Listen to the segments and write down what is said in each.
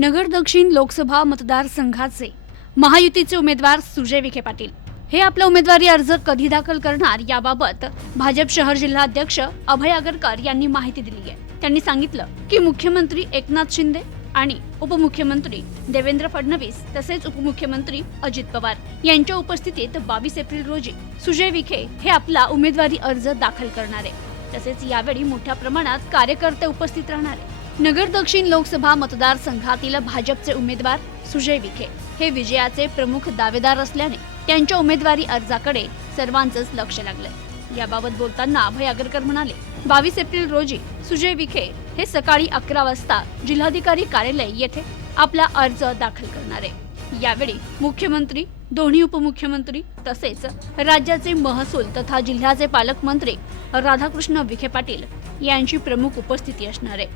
नगर दक्षिण लोकसभा मतदारसंघाचे महायुतीचे उमेदवार सुजय विखे पाटील. हे आपला उमेदवारी अर्ज कधी दाखल करणार याबाबत भाजप शहर जिल्हाध्यक्ष अभय आगरकर यांनी माहिती दिली आहे. त्यांनी सांगितलं की मुख्यमंत्री एकनाथ शिंदे आणि उपमुख्यमंत्री देवेंद्र फडणवीस तसेच उपमुख्यमंत्री अजित पवार यांच्या उपस्थितीत बावीस एप्रिल रोजी सुजय विखे हे आपला उमेदवारी अर्ज दाखल करणार आहे. तसेच यावेळी मोठ्या प्रमाणात कार्यकर्ते उपस्थित राहणार आहे नगर दक्षिण लोकसभा मतदारसंघातील भाजपचे उमेदवार सुजय विखे. हे विजयाचे प्रमुख दावेदार असल्याने त्यांच्या उमेदवारी अर्जाकडे सर्वांचंच लक्ष लागलंय. याबाबत बोलताना अभय आगरकर म्हणाले बावीस एप्रिल रोजी सुजय विखे हे सकाळी अकरा वाजता जिल्हाधिकारी कार्यालय येथे आपला अर्ज दाखल करणार आहे. यावेळी मुख्यमंत्री दोन्ही उपमुख्यमंत्री तसेच राज्याचे महसूल तथा जिल्ह्याचे पालकमंत्री राधाकृष्ण विखे पाटील यांची प्रमुख उपस्थिती असणार आहे.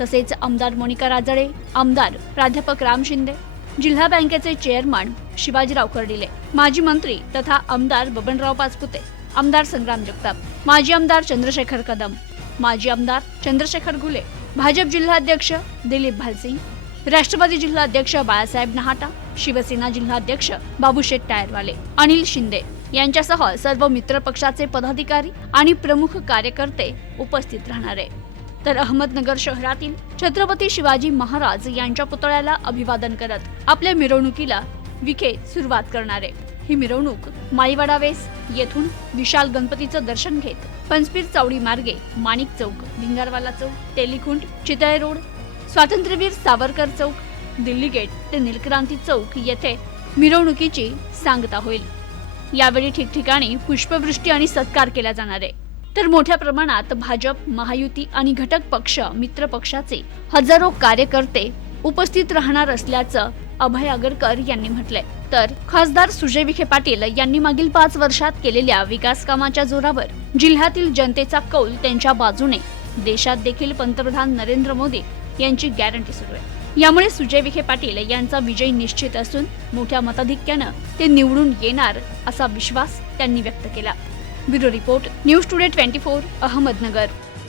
तसेच आमदार मोनिका राजळे आमदार प्राध्यापक राम शिंदे जिल्हा बँकेचे चेअरमन शिवाजीराव कर्डिले माजी मंत्री तथा आमदार बबनराव पाचपुते आमदार संग्राम जगताप माजी आमदार चंद्रशेखर कदम माजी आमदार चंद्रशेखर घुले भाजप जिल्हाध्यक्ष दिलीप भालसिंग राष्ट्रवादी जिल्हाध्यक्ष बाळासाहेब नहाटा शिवसेना जिल्हाध्यक्ष बाबूशेठ टायरवाले अनिल शिंदे यांच्यासह सर्व मित्र पक्षाचे पदाधिकारी आणि प्रमुख कार्यकर्ते उपस्थित राहणार आहे. तर अहमदनगर शहरातील छत्रपती शिवाजी महाराज यांच्या पुतळ्याला अभिवादन करत आपल्या मिरवणुकीला विखे सुरुवात करणार आहे. ही मिरवणूक माईवाडा वेस येथून विशाल गणपतीचं दर्शन घेत पंचपीर चावडी मार्गे माणिक चौक भिंगारवाला चौक तेलिखुंड चितळे रोड स्वातंत्र्यवीर सावरकर चौक दिल्ली गेट ते निलक्रांती चौक येथे मिरवणुकीची सांगता होईल. यावेळी ठिकठिकाणी पुष्पवृष्टी आणि सत्कार केला जाणार आहे. तर मोठ्या प्रमाणात भाजप महायुती आणि घटक पक्ष मित्र पक्षाचे हजारो कार्यकर्ते उपस्थित राहणार असल्याचं अभय आगरकर यांनी म्हटलंय. तर खासदार सुजय विखे पाटील यांनी मागील पाच वर्षात केलेल्या विकास कामाच्या जोरावर जिल्ह्यातील जनतेचा कौल त्यांच्या बाजूने. देशात देखील पंतप्रधान नरेंद्र मोदी यांची गॅरंटी सुरू आहे. यामुळे सुजय विखे पाटील यांचा विजय निश्चित असून मोठ्या मताधिक्यानं ते निवडून येणार असा विश्वास त्यांनी व्यक्त केला. Bureau report news today twenty four Ahmednagar.